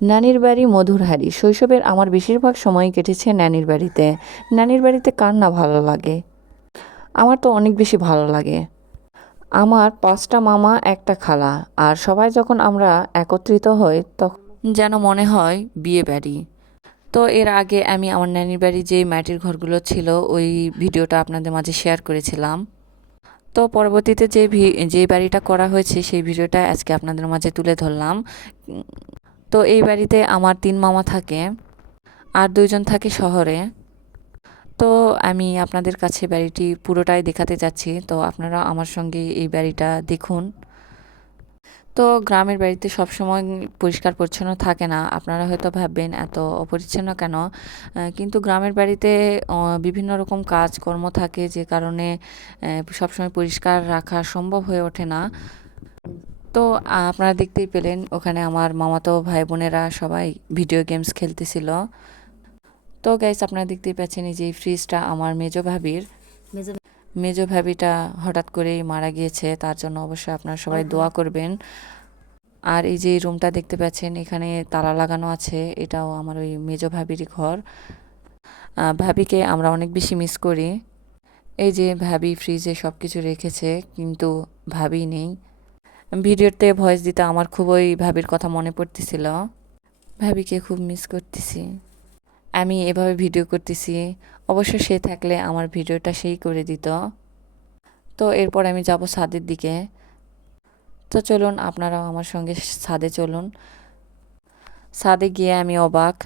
নানির বাড়ি মধুর হাঁড়ি। শৈশবের আমার বেশিরভাগ সময় কেটেছে নানির বাড়িতে। নানির বাড়িতে কার না ভালো লাগে? আমার তো অনেক বেশি ভালো লাগে। আমার ৫টা মামা, ১টা খালা। আর সবাই যখন আমরা একত্রিত হই তখন যেন মনে হয় বিয়ে বাড়ি। তো এর আগে আমি আমার নানির বাড়ি যে মাটির ঘরগুলো ছিল ওই ভিডিওটা আপনাদের মাঝে শেয়ার করেছিলাম। তো পরবর্তীতে যে বাড়িটা করা হয়েছে সেই ভিডিওটা আজকে আপনাদের মাঝে তুলে ধরলাম। তো এই বাড়িতে আমার ৩ মামা থাকে আর ২ জন থাকে শহরে। তো আমি আপনাদের কাছে বাড়িটি পুরোটাই দেখাতে যাচ্ছি। তো আপনারা আমার সঙ্গে এই বাড়িটা দেখুন। তো গ্রামের বাড়িতে সবসময় পরিষ্কার পরিচ্ছন্ন থাকে না। আপনারা হয়তো ভাববেন এত অপরিচ্ছন্ন কেন? কিন্তু গ্রামের বাড়িতে বিভিন্ন রকম কাজকর্ম থাকে যে কারণে সবসময় পরিষ্কার রাখা সম্ভব হয়ে ওঠে না। তো আপনারা দেখতেই পেলেন ওখানে আমার মামাতো ভাই বোনেরা সবাই ভিডিও গেমস খেলতেছিল। তো গাইস আপনারা দেখতেই পাচ্ছেন এই যে এই ফ্রিজটা আমার মেজো ভাবির। মেজো ভাবিটা হঠাৎ করেই মারা গিয়েছে, তার জন্য অবশ্যই আপনারা সবাই দোয়া করবেন। আর এই যে রুমটা দেখতে পাচ্ছেন এখানে তালা লাগানো আছে, এটাও আমার ওই মেজো ভাবিরই ঘর। ভাবিকে আমরা অনেক বেশি মিস করি। এই যে ভাবি ফ্রিজে সব কিছু রেখেছে কিন্তু ভাবি নেই। ভিডিওতে ভয়েস দিতে আমার খুবই ভাবির কথা মনে পড়তেছিল। ভাবিকে খুব মিস করতেছি। আমি এভাবে ভিডিও করতেছি, অবশ্য সে থাকলে আমার ভিডিওটা সেই করে দিত। তো এরপর আমি যাব ছাদের দিকে। তো চলুন আপনারাও আমার সঙ্গে ছাদে চলুন। ছাদে গিয়ে আমি অবাক,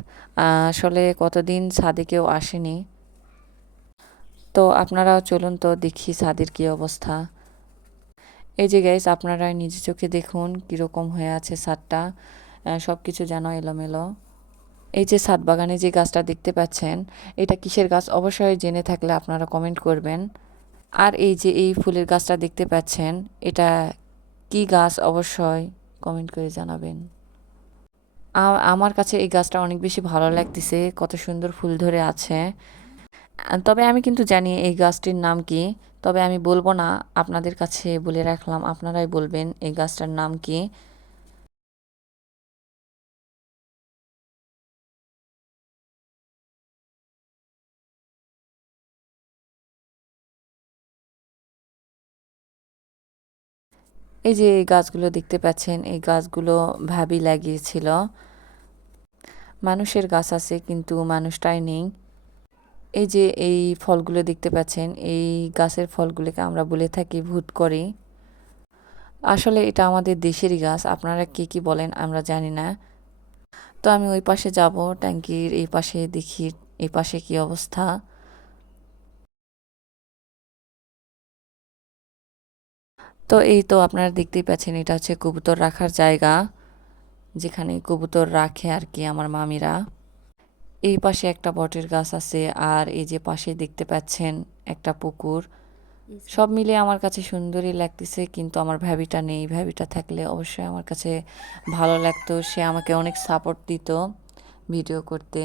আসলে কতদিন ছাদে কেউ আসেনি। তো আপনারাও চলুন তো দেখি ছাদের কী অবস্থা। এই যে গাইস আপনারা নিজে চোখে দেখুন কীরকম হয়ে আছে ছাদটা, সব কিছু যেন এলোমেলো। এই যে ছাদ বাগানে যে গাছটা দেখতে পাচ্ছেন এটা কিসের গাছ অবশ্যই জেনে থাকলে আপনারা কমেন্ট করবেন। আর এই যে এই ফুলের গাছটা দেখতে পাচ্ছেন এটা কি গাছ অবশ্যই কমেন্ট করে জানাবেন। আমার কাছে এই গাছটা অনেক বেশি ভালো লাগতেছে, কত সুন্দর ফুল ধরে আছে। তবে আমি কিন্তু জানি এই গাছটির নাম কি, তবে আমি বলবো না, আপনাদের কাছে বলে রাখলাম, আপনারাই বলবেন এই গাছটার নাম কি। এই যে এই গাছগুলো দেখতে পাচ্ছেন এই গাছগুলো ভাবি লাগিয়েছিল। মানুষের গাছ আছে কিন্তু মানুষটাই নেই। এই যে এই ফলগুলো দেখতে পাচ্ছেন এই গাছের ফলগুলোকে আমরা বলে থাকি ভূতকরি। আসলে এটা আমাদের দেশেরই গাছ, আপনারা কে কি বলেন আমরা জানি না। তো আমি ওই পাশে যাব, ট্যাঙ্কির এই পাশে দেখি এই পাশে কি অবস্থা। তো এই তো আপনারা দেখতেই পাচ্ছেন এটা হচ্ছে কবুতর রাখার জায়গা, যেখানে কবুতর রাখে আর কি আমার মামিরা। এই পাশে একটা বটের গাছ আছে আর এই যে পাশে দেখতে পাচ্ছেন একটা পুকুর। সব মিলিয়ে আমার কাছে সুন্দরই লাগতেছে কিন্তু আমার ভাবিটা নেই, ভাবিটা থাকলে অবশ্যই আমার কাছে ভালো লাগতো, সে আমাকে অনেক সাপোর্ট দিত ভিডিও করতে।